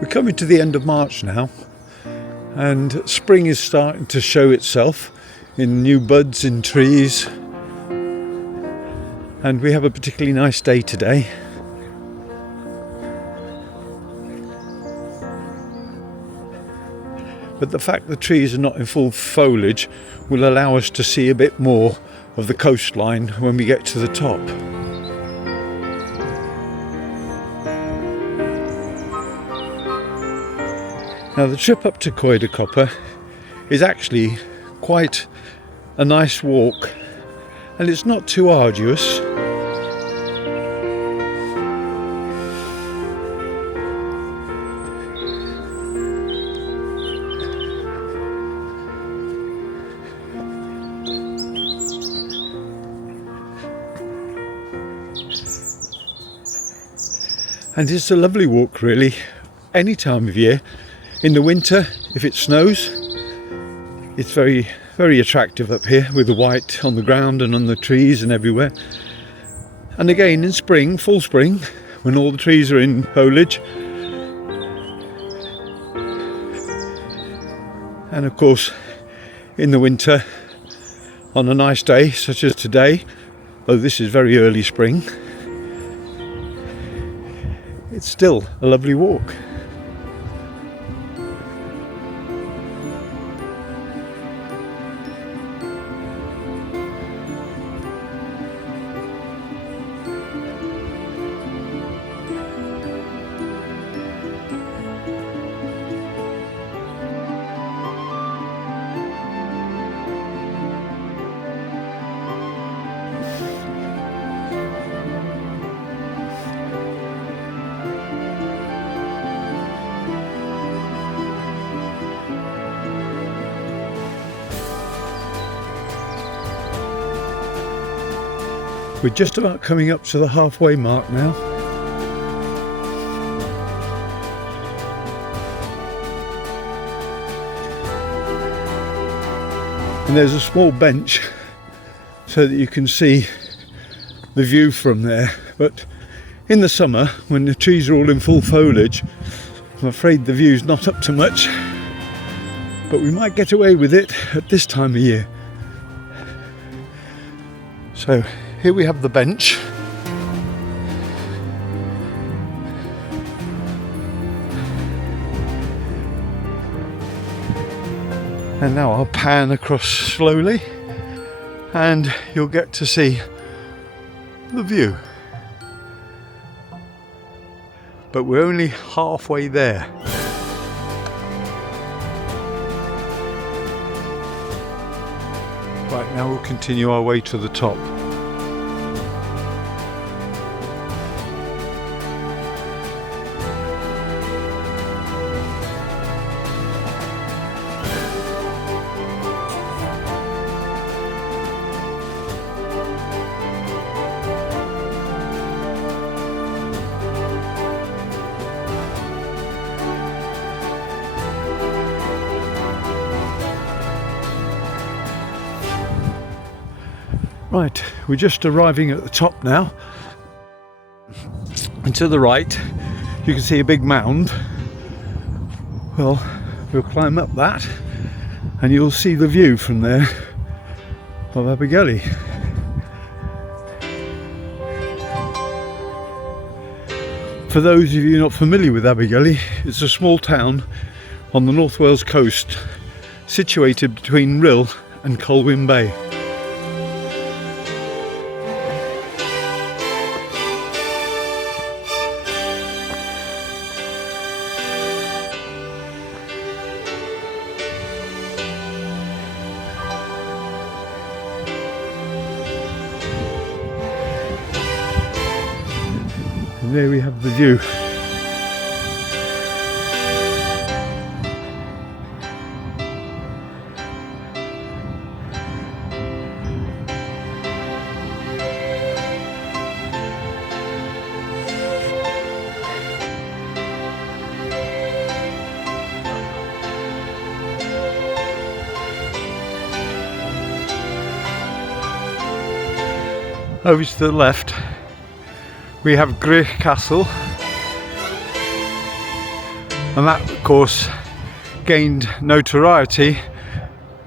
We're coming to the end of March now, and spring is starting to show itself in new buds in trees, and we have a particularly nice day today. But the fact the trees are not in full foliage will allow us to see a bit more of the coastline when we get to the top. Now the trip up to Coed y Gopa is actually quite a nice walk, and it's not too arduous. And it's a lovely walk really, any time of year. In the winter, if it snows, it's very, very attractive up here with the white on the ground and on the trees and everywhere. And again in spring, full spring, when all the trees are in foliage. And of course, in the winter, on a nice day such as today, though this is very early spring, it's still a lovely walk. We're just about coming up to the halfway mark now. And there's a small bench so that you can see the view from there. But in the summer, when the trees are all in full foliage, I'm afraid the view's not up to much. But we might get away with it at this time of year. So here we have the bench. And now I'll pan across slowly and you'll get to see the view. But we're only halfway there. Right, now we'll continue our way to the top. Right, we're just arriving at the top now, and to the right you can see a big mound. Well, we'll climb up that and you'll see the view from there of Abergele. For those of you not familiar with Abergele, it's a small town on the North Wales coast situated between Rhyl and Colwyn Bay. And there we have the view. Over to the left we have Castle, And that, of course, gained notoriety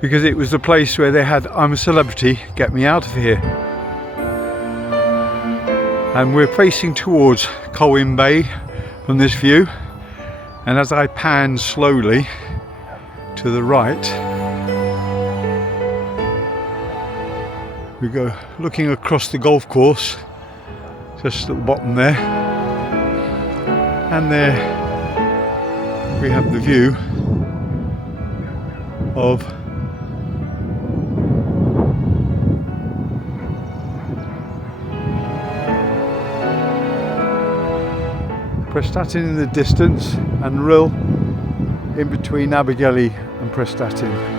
because it was the place where they had "I'm a Celebrity, Get Me Out of Here." And we're facing towards Colwyn Bay from this view, and as I pan slowly to the right, we go looking across the golf course just at the bottom there, and there we have the view of Prestatyn in the distance and Rhyl in between Abergele and Prestatyn.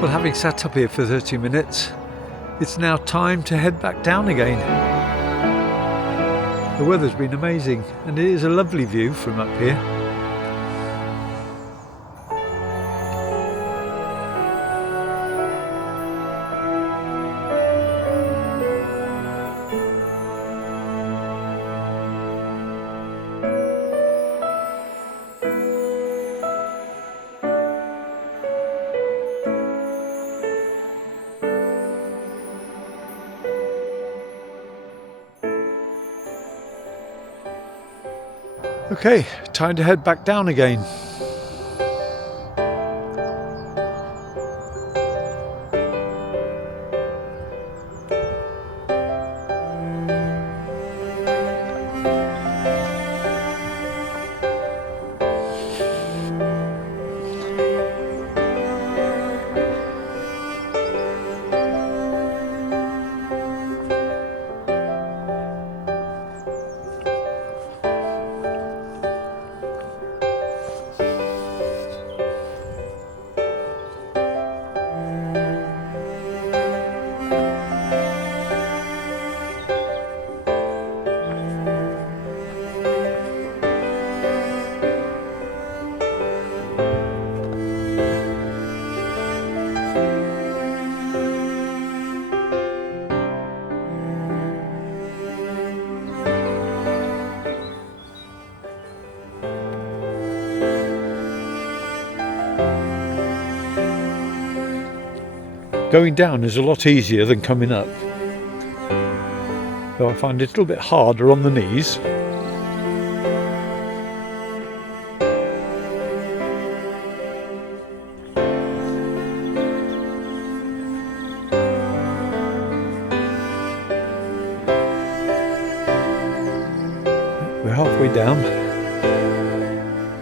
Well, having sat up here for 30 minutes, it's now time to head back down again. The weather's been amazing, and it is a lovely view from up here. Okay, time to head back down again. Going down is a lot easier than coming up, though I find it a little bit harder on the knees. We're halfway down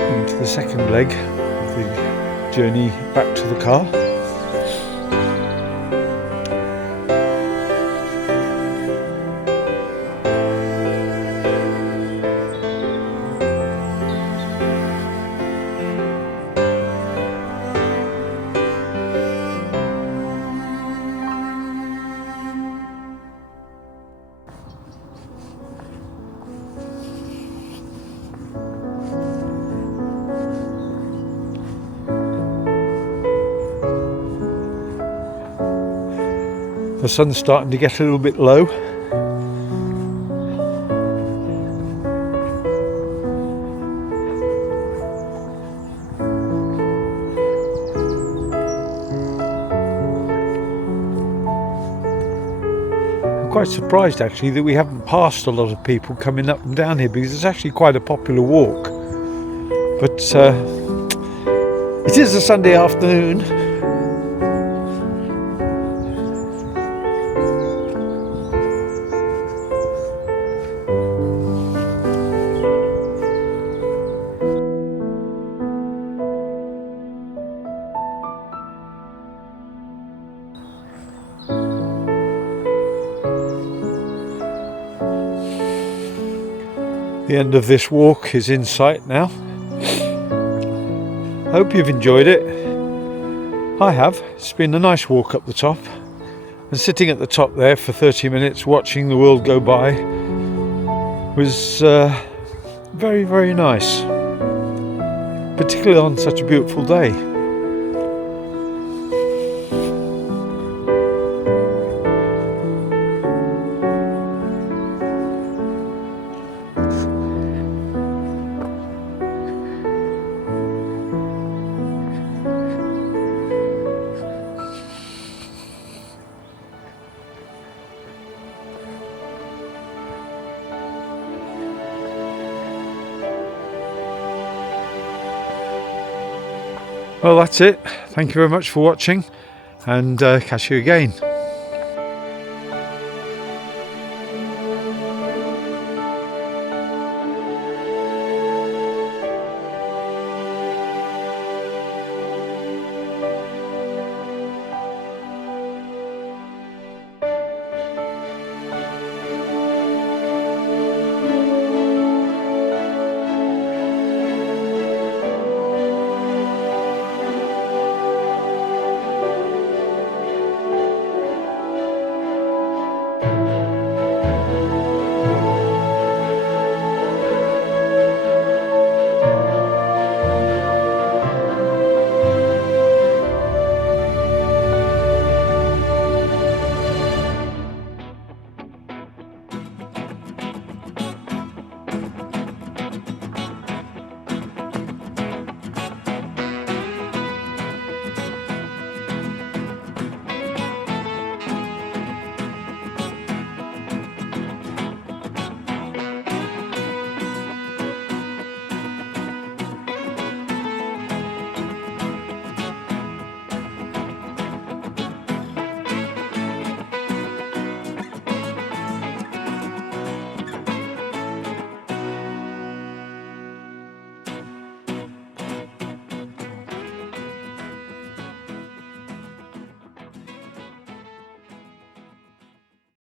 into the second leg of the journey back to the car. The sun's starting to get a little bit low. I'm quite surprised actually that we haven't passed a lot of people coming up and down here, because it's actually quite a popular walk. But it is a Sunday afternoon. The end of this walk is in sight now. Hope you've enjoyed it. I have. It's been a nice walk up the top, and sitting at the top there for 30 minutes watching the world go by was very, very nice, particularly on such a beautiful day. Well, that's it. Thank you very much for watching, and catch you again.